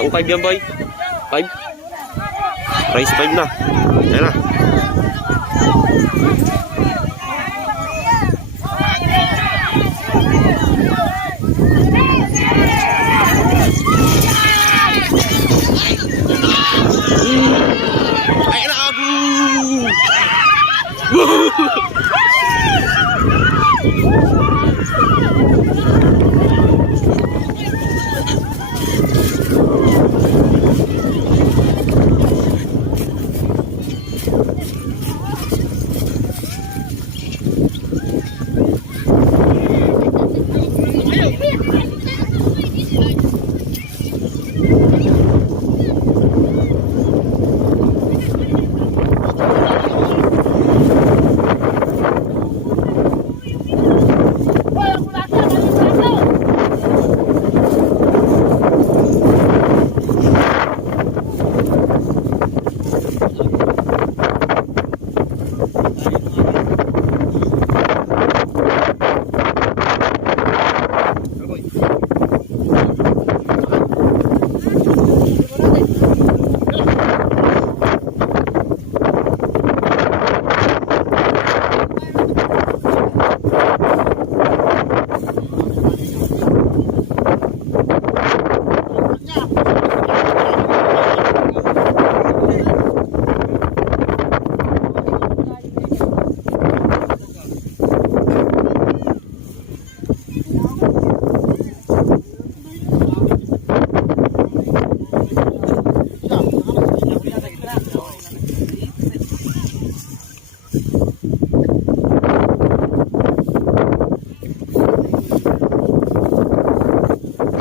Taong 5 yan, boy. 5. Price 5 na. Ayan na. Ay na ako.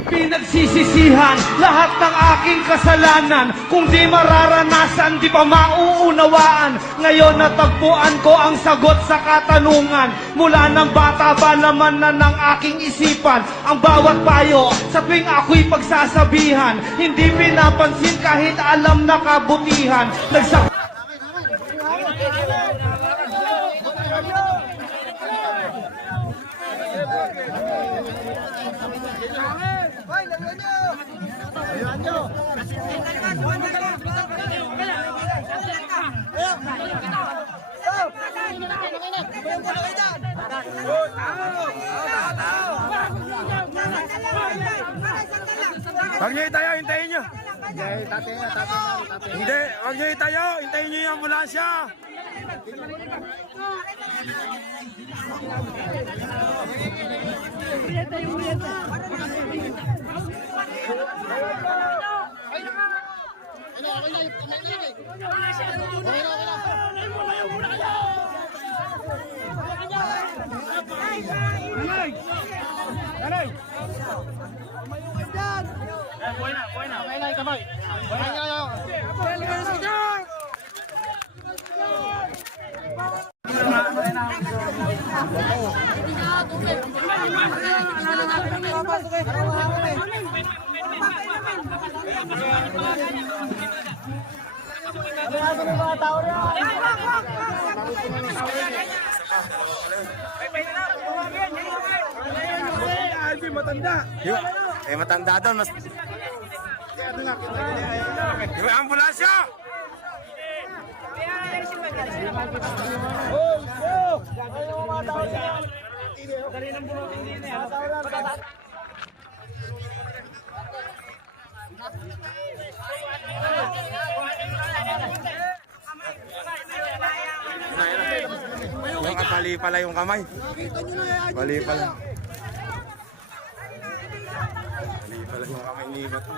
Pinagsisisihan lahat ng aking kasalanan. Kung di mararanasan, di pa mauunawaan. Ngayon natagpuan ko ang sagot sa katanungan. Mula ng bata ba naman na ng aking isipan ang bawat payo sa tuwing ako'y pagsasabihan. Hindi pinapansin kahit alam na kabutihan. Huwag niyo itayo, hintayin niyo. Hindi, huwag niyo itayo, hintayin niyo yung ambulansya. Matanda doon, mas... Yung ambulansya! Yung kapali pala yung kamay. Pali pala. Pali pala yung kamay ni Bato.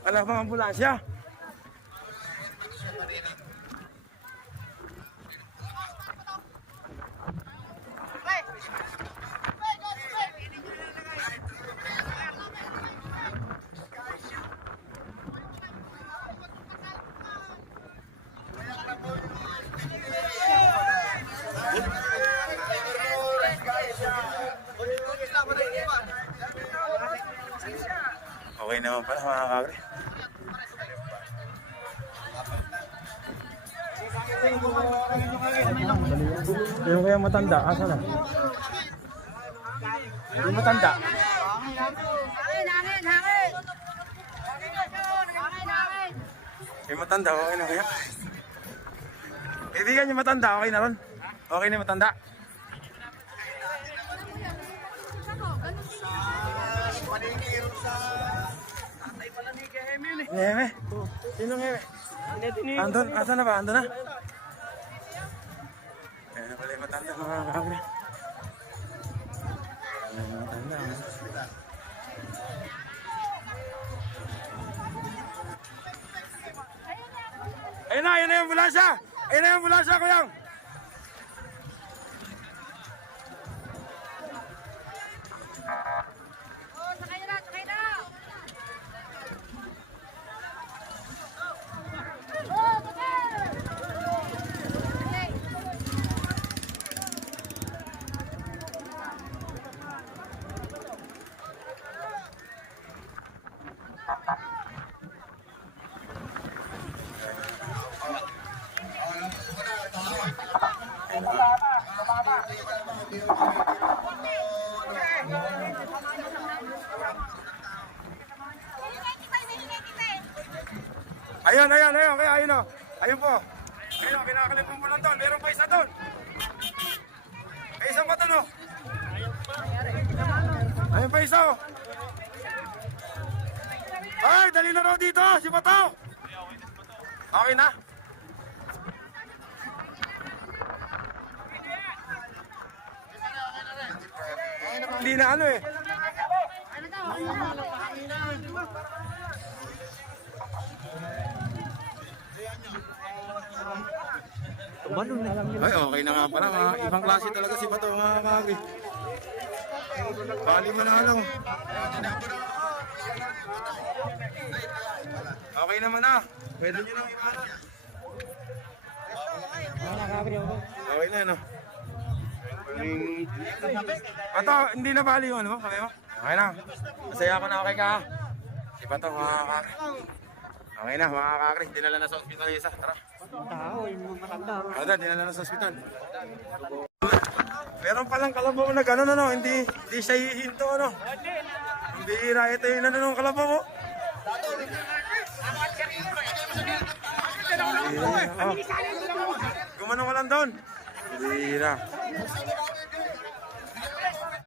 Wala bang ambulansya? Okay naman pala mga kabre. Yung kaya matanda, asa na? Yung matanda. Hangin! Yung matanda, okay na kaya? Kaibigan yung matanda, okay na ron? Okay na yung matanda? Heme? Sinong Heme? Andun? Asan na ba? Andun na? Ayan na pala yung matanda, mga kakagri. Ayan yung matanda. Ayun na yung ambulansya! Ayun na yung ambulansya, kuyang! Sakay na! Ayun, kaya ayun o. Ayun po. Ayun o, kinakalipong po lang doon. Meron pa isa doon. Ay, isang pa doon o. Ayun pa isa o. Ay, dali na raw dito, si Bato. Okay na? Hindi na ano eh. Ay, okay na nga pala. Ibang klase talaga si Bato, mga kagi. Bali mo na lang. Okay naman na. Pwede nyo nang iwanan. Okay na, no? Bato, hindi na bali yung ano mo? Okay na. Masaya ako na okay ka. Si Bato, mga kagi. Okay na, mga kakri, dinala na sa ospital yung isa. Tara. Ano, dinala na sa ospital. Meron palang kalabaw na gano'n, ano, hindi siya hihinto, ano. Hindi na ito yung nananong kalabaw mo. Gumano ka lang doon. Hindi na.